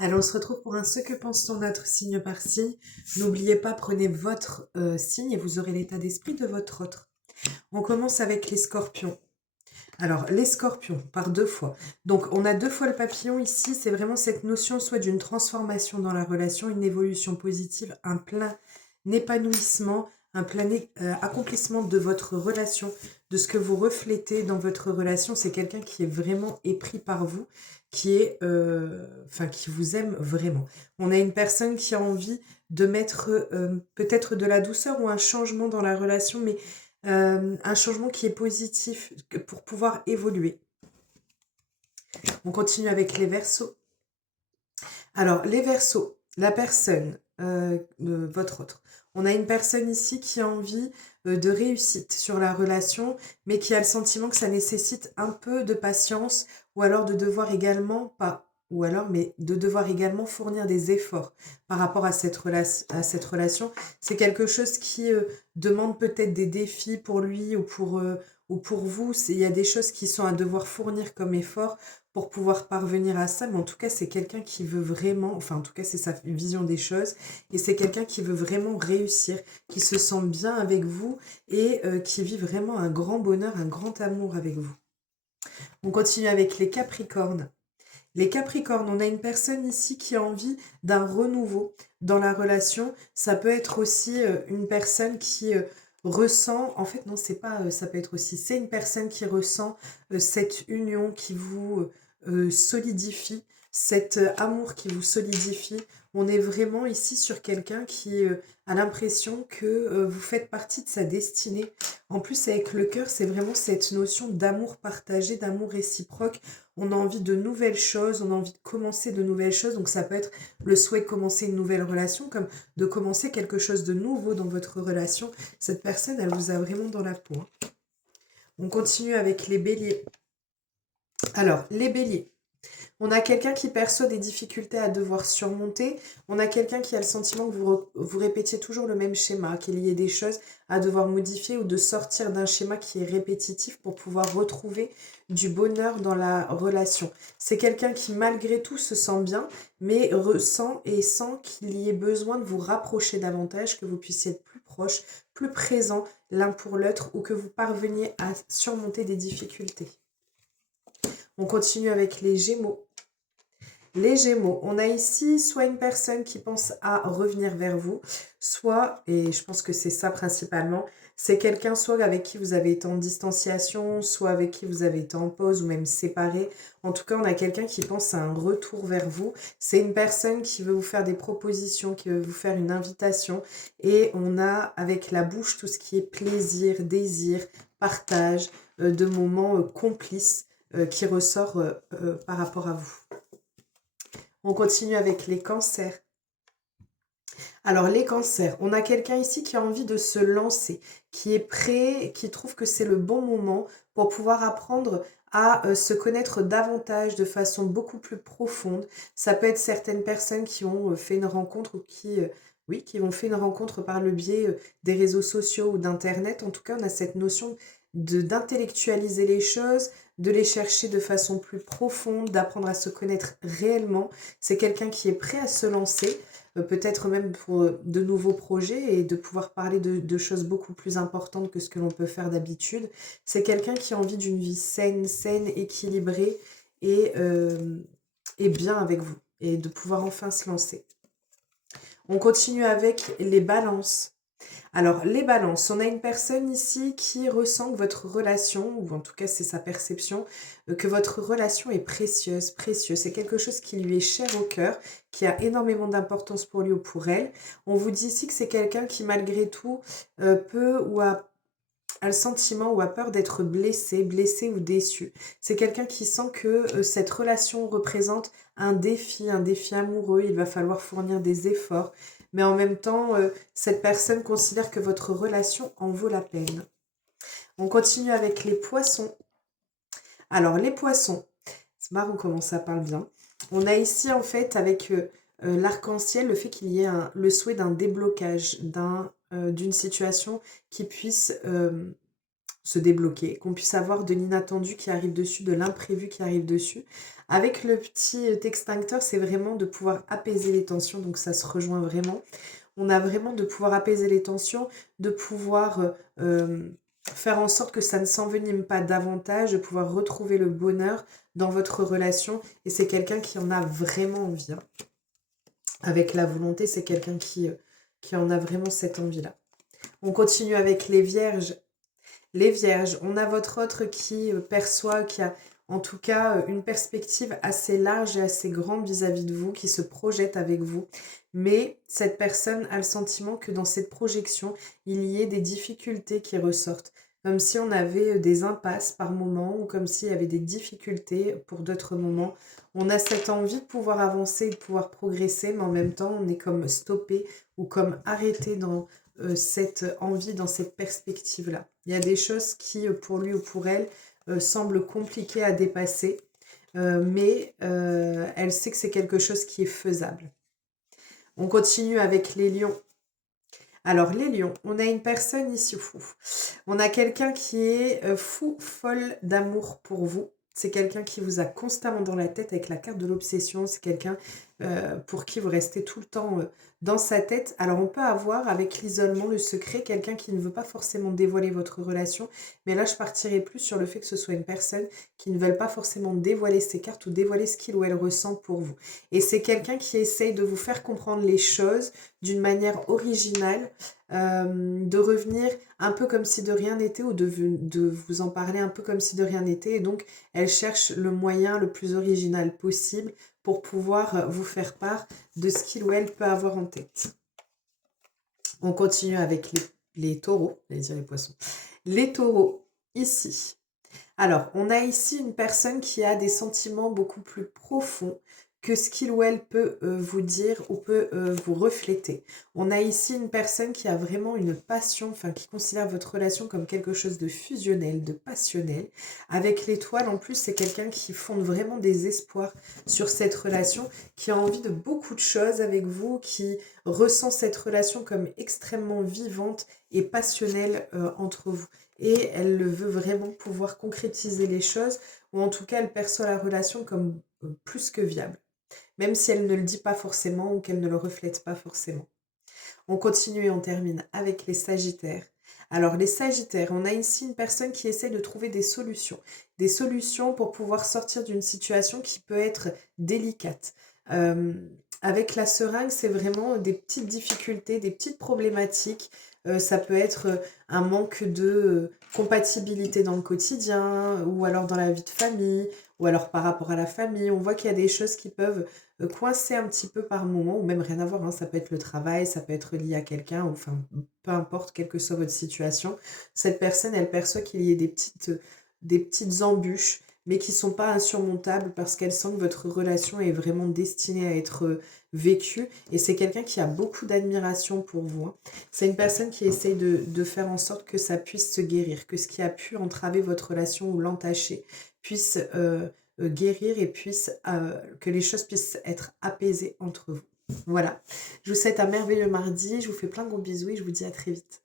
Alors, on se retrouve pour un Ce que pense-t-on notre signe par signe. N'oubliez pas, prenez votre signe et vous aurez l'état d'esprit de votre autre. On commence avec les scorpions. Alors, les scorpions, par deux fois. Donc, on a deux fois le papillon ici. C'est vraiment cette notion soit d'une transformation dans la relation, une évolution positive, un plein épanouissement, un plein accomplissement de votre relation, de ce que vous reflétez dans votre relation. C'est quelqu'un qui est vraiment épris par vous, qui est, qui vous aime vraiment. On a une personne qui a envie de mettre peut-être de la douceur ou un changement dans la relation, mais un changement qui est positif pour pouvoir évoluer. On continue avec les Verseaux. Alors, les Verseaux, la personne, votre autre. On a une personne ici qui a envie de réussite sur la relation, mais qui a le sentiment que ça nécessite un peu de patience, ou alors de devoir également, pas, ou alors, mais de devoir également fournir des efforts par rapport à cette relation. C'est quelque chose qui demande peut-être des défis pour lui ou pour vous. Il y a des choses qui sont à devoir fournir comme effort pour pouvoir parvenir à ça, mais en tout cas, c'est quelqu'un qui veut vraiment, enfin, en tout cas, c'est sa vision des choses, et c'est quelqu'un qui veut vraiment réussir, qui se sent bien avec vous et qui vit vraiment un grand bonheur, un grand amour avec vous. On continue avec les Capricornes. Les Capricornes, on a une personne ici qui a envie d'un renouveau dans la relation. Ça peut être aussi une personne qui ressent, en fait non, c'est pas, ça peut être aussi, c'est une personne qui ressent cette union qui vous solidifie, cet amour qui vous solidifie. On est vraiment ici sur quelqu'un qui a l'impression que vous faites partie de sa destinée. En plus, avec le cœur, c'est vraiment cette notion d'amour partagé, d'amour réciproque. On a envie de nouvelles choses, on a envie de commencer de nouvelles choses. Donc ça peut être le souhait de commencer une nouvelle relation, comme de commencer quelque chose de nouveau dans votre relation. Cette personne, elle vous a vraiment dans la peau, hein. On continue avec les béliers. Alors, les béliers. On a quelqu'un qui perçoit des difficultés à devoir surmonter. On a quelqu'un qui a le sentiment que vous répétiez toujours le même schéma, qu'il y ait des choses à devoir modifier ou de sortir d'un schéma qui est répétitif pour pouvoir retrouver du bonheur dans la relation. C'est quelqu'un qui malgré tout se sent bien, mais ressent et sent qu'il y ait besoin de vous rapprocher davantage, que vous puissiez être plus proches, plus présents l'un pour l'autre ou que vous parveniez à surmonter des difficultés. On continue avec les Gémeaux. Les Gémeaux, on a ici soit une personne qui pense à revenir vers vous, soit, et je pense que c'est ça principalement, c'est quelqu'un soit avec qui vous avez été en distanciation, soit avec qui vous avez été en pause ou même séparé. En tout cas, on a quelqu'un qui pense à un retour vers vous. C'est une personne qui veut vous faire des propositions, qui veut vous faire une invitation. Et on a avec la bouche tout ce qui est plaisir, désir, partage, de moments complices qui ressort par rapport à vous. On continue avec les cancers. Alors les cancers, on a quelqu'un ici qui a envie de se lancer, qui est prêt, qui trouve que c'est le bon moment pour pouvoir apprendre à se connaître davantage de façon beaucoup plus profonde. Ça peut être certaines personnes qui ont fait une rencontre ou oui, qui ont fait une rencontre par le biais des réseaux sociaux ou d'internet. En tout cas, on a cette notion d'intellectualiser les choses, de les chercher de façon plus profonde, d'apprendre à se connaître réellement. C'est quelqu'un qui est prêt à se lancer, peut-être même pour de nouveaux projets et de pouvoir parler de choses beaucoup plus importantes que ce que l'on peut faire d'habitude. C'est quelqu'un qui a envie d'une vie saine, équilibrée et bien avec vous et de pouvoir enfin se lancer. On continue avec les balances. Alors, les balances, on a une personne ici qui ressent que votre relation, ou en tout cas c'est sa perception, que votre relation est précieuse, précieuse. C'est quelque chose qui lui est cher au cœur, qui a énormément d'importance pour lui ou pour elle. On vous dit ici que c'est quelqu'un qui malgré tout peut ou a le sentiment ou a peur d'être blessé, blessé ou déçu. C'est quelqu'un qui sent que cette relation représente un défi amoureux. Il va falloir fournir des efforts. Mais en même temps, cette personne considère que votre relation en vaut la peine. On continue avec les poissons. Alors, les poissons, c'est marrant comment ça parle bien. On a ici, en fait, avec l'arc-en-ciel, le fait qu'il y ait le souhait d'un déblocage, d'une situation qui puisse se débloquer, qu'on puisse avoir de l'inattendu qui arrive dessus, de l'imprévu qui arrive dessus. Avec le petit extincteur, c'est vraiment de pouvoir apaiser les tensions, donc ça se rejoint vraiment. On a vraiment de pouvoir apaiser les tensions, de pouvoir faire en sorte que ça ne s'envenime pas davantage, de pouvoir retrouver le bonheur dans votre relation. Et c'est quelqu'un qui en a vraiment envie, hein. Avec la volonté, c'est quelqu'un qui en a vraiment cette envie-là. On continue avec les vierges. Les vierges, on a votre autre qui perçoit, qui a en tout cas une perspective assez large et assez grande vis-à-vis de vous, qui se projette avec vous. Mais cette personne a le sentiment que dans cette projection, il y ait des difficultés qui ressortent. Comme si on avait des impasses par moment ou comme s'il y avait des difficultés pour d'autres moments. On a cette envie de pouvoir avancer, de pouvoir progresser, mais en même temps, on est comme stoppé ou comme arrêté dans cette envie, dans cette perspective-là. Il y a des choses qui, pour lui ou pour elle, semblent compliquées à dépasser, mais elle sait que c'est quelque chose qui est faisable. On continue avec les lions. Alors, les lions, on a une personne ici fou. On a quelqu'un qui est fou, folle d'amour pour vous. C'est quelqu'un qui vous a constamment dans la tête avec la carte de l'obsession. C'est quelqu'un pour qui vous restez tout le temps dans sa tête. Alors, on peut avoir avec l'isolement, le secret, quelqu'un qui ne veut pas forcément dévoiler votre relation. Mais là, je partirai plus sur le fait que ce soit une personne qui ne veut pas forcément dévoiler ses cartes ou dévoiler ce qu'il ou elle ressent pour vous. Et c'est quelqu'un qui essaye de vous faire comprendre les choses d'une manière originale, de revenir un peu comme si de rien n'était ou de vous en parler un peu comme si de rien n'était. Et donc, elle cherche le moyen le plus original possible pour pouvoir vous faire part de ce qu'il ou elle peut avoir en tête. On continue avec les taureaux, j'allais dire les poissons. Les taureaux, ici. Alors, on a ici une personne qui a des sentiments beaucoup plus profonds que ce qu'il ou elle peut vous dire ou peut vous refléter. On a ici une personne qui a vraiment une passion, enfin qui considère votre relation comme quelque chose de fusionnel, de passionnel. Avec l'étoile, en plus, c'est quelqu'un qui fonde vraiment des espoirs sur cette relation, qui a envie de beaucoup de choses avec vous, qui ressent cette relation comme extrêmement vivante et passionnelle entre vous. Et elle le veut vraiment pouvoir concrétiser les choses, ou en tout cas, elle perçoit la relation comme plus que viable, même si elle ne le dit pas forcément ou qu'elle ne le reflète pas forcément. On continue et on termine avec les sagittaires. Alors les sagittaires, on a ici une personne qui essaie de trouver des solutions pour pouvoir sortir d'une situation qui peut être délicate. Avec la seringue, c'est vraiment des petites difficultés, des petites problématiques. Ça peut être un manque de compatibilité dans le quotidien, ou alors dans la vie de famille, ou alors par rapport à la famille. On voit qu'il y a des choses qui peuvent coincé un petit peu par moment, ou même rien à voir, hein, ça peut être le travail, ça peut être lié à quelqu'un, ou enfin, peu importe, quelle que soit votre situation, cette personne, elle perçoit qu'il y ait des petites embûches, mais qui ne sont pas insurmontables parce qu'elle sent que votre relation est vraiment destinée à être vécue, et c'est quelqu'un qui a beaucoup d'admiration pour vous, hein. C'est une personne qui essaye de faire en sorte que ça puisse se guérir, que ce qui a pu entraver votre relation ou l'entacher puisse guérir et que les choses puissent être apaisées entre vous. Voilà, je vous souhaite un merveilleux mardi, je vous fais plein de gros bisous et je vous dis à très vite.